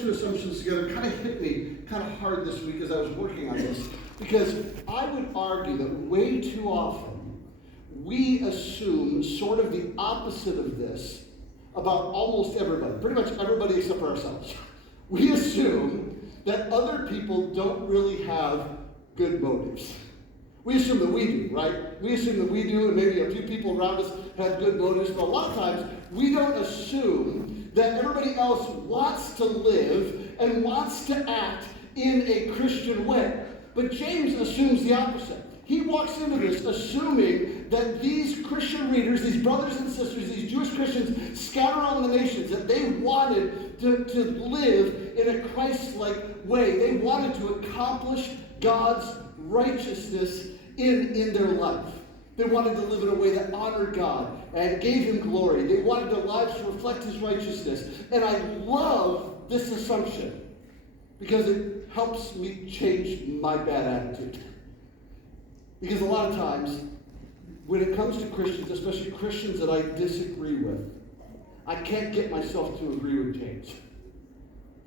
two assumptions together kind of hit me kind of hard this week as I was working on this. Because I would argue that way too often we assume sort of the opposite of this about almost everybody. Pretty much everybody except for ourselves. We assume that other people don't really have good motives. We assume that we do, right? We assume that we do, and maybe a few people around us have good motives, but a lot of times we don't assume that everybody else wants to live and wants to act in a Christian way. But James assumes the opposite. He walks into this assuming that these Christian readers, these brothers and sisters, these Jewish Christians scattered around the nations, that they wanted to live in a Christ-like way. They wanted to accomplish God's righteousness in their life. They wanted to live in a way that honored God and gave him glory. They wanted their lives to reflect his righteousness. And I love this assumption because it helps me change my bad attitude. Because a lot of times, when it comes to Christians, especially Christians that I disagree with, I can't get myself to agree with James.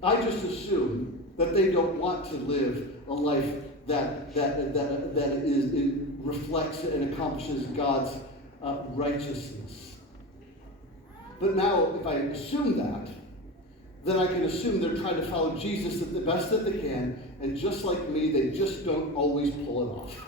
I just assume that they don't want to live a life that reflects and accomplishes God's righteousness. But now, if I assume that, then I can assume they're trying to follow Jesus the best that they can, and just like me, they just don't always pull it off.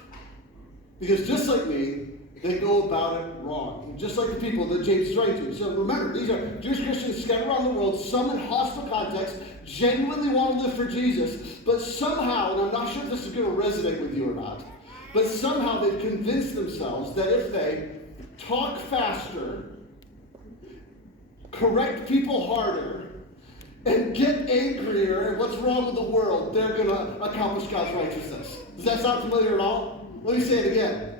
Because just like me, they go about it wrong. Just like the people that James is writing to. So remember, these are Jewish Christians scattered around the world, some in hostile contexts, genuinely want to live for Jesus, but somehow, and I'm not sure if this is going to resonate with you or not, but somehow they've convinced themselves that if they talk faster, correct people harder, and get angrier at what's wrong with the world, they're going to accomplish God's righteousness. Does that sound familiar at all? Let me say it again.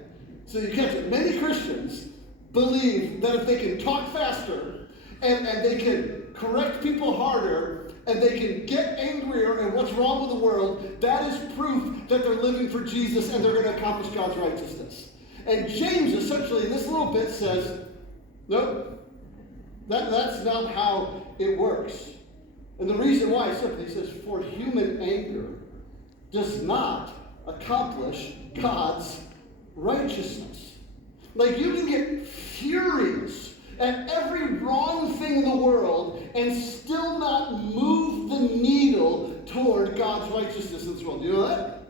So you catch it. Many Christians believe that if they can talk faster and they can correct people harder and they can get angrier at what's wrong with the world, that is proof that they're living for Jesus and they're going to accomplish God's righteousness. And James essentially in this little bit says, nope, that's not how it works. And the reason why is simply, he says, for human anger does not accomplish God's righteousness. Like you can get furious at every wrong thing in the world and still not move the needle toward God's righteousness in this world. Do you know that?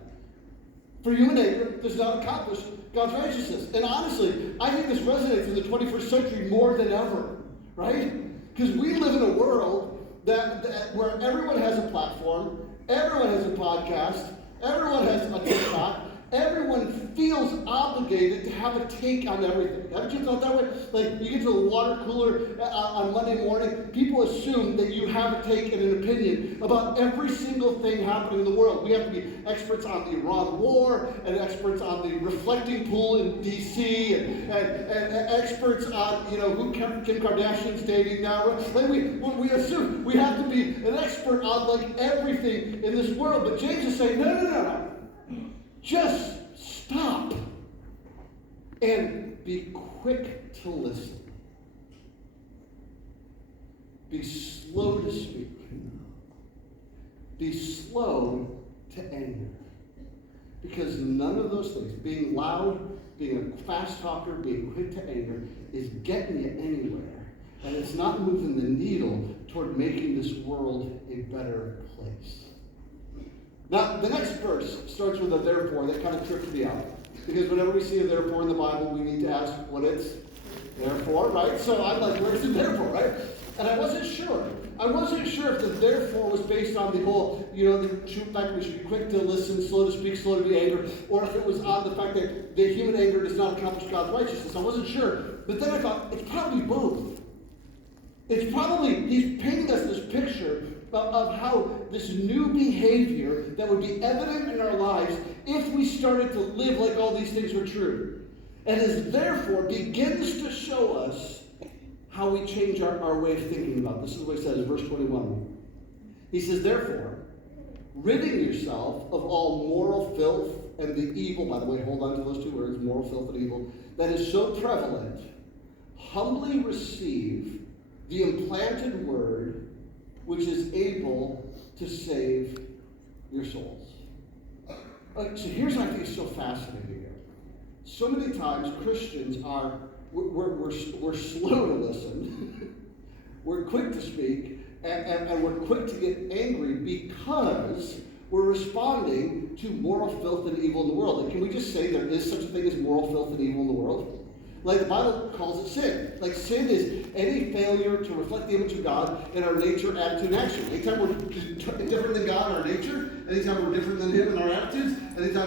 For human anger does not accomplish God's righteousness. And honestly, I think this resonates in the 21st century more than ever, right? Because we live in a world where everyone has a platform, everyone has a podcast, everyone has a TikTok, everyone feels obligated to have a take on everything. Haven't you felt that way? Like, you get to the water cooler on Monday morning, people assume that you have a take and an opinion about every single thing happening in the world. We have to be experts on the Iran war, and experts on the reflecting pool in D.C., and experts on, who Kim Kardashian's dating now. Like, we assume we have to be an expert on, like, everything in this world. But James is saying, no. Just stop and be quick to listen. Be slow to speak. Be slow to anger. Because none of those things, being loud, being a fast talker, being quick to anger, is getting you anywhere. And it's not moving the needle toward making this world a better place. Now, the next verse starts with a therefore that kind of trips me out. Because whenever we see a therefore in the Bible, we need to ask what it's there for, right? So I'm like, where's the therefore, right? And I wasn't sure. I wasn't sure if the therefore was based on the whole, the fact that we should be quick to listen, slow to speak, slow to be angry, or if it was on the fact that the human anger does not accomplish God's righteousness. I wasn't sure. But then I thought, it's probably both. It's probably, he's painting us this picture of how this new behavior that would be evident in our lives if we started to live like all these things were true. And is therefore begins to show us how we change our way of thinking about this. This is what he says in verse 21. He says, therefore, ridding yourself of all moral filth and the evil, by the way, hold on to those two words, moral filth and evil, that is so prevalent, humbly receive the implanted word which is able to save your souls. So here's what I think is so fascinating here. So many times Christians we're slow to listen, we're quick to speak, and we're quick to get angry because we're responding to moral filth and evil in the world. And can we just say there is such a thing as moral filth and evil in the world? Like the Bible calls it sin. Like sin is any failure to reflect the image of God in our nature, attitude, and action. Anytime we're different than God in our nature, anytime we're different than Him in our attitudes, anytime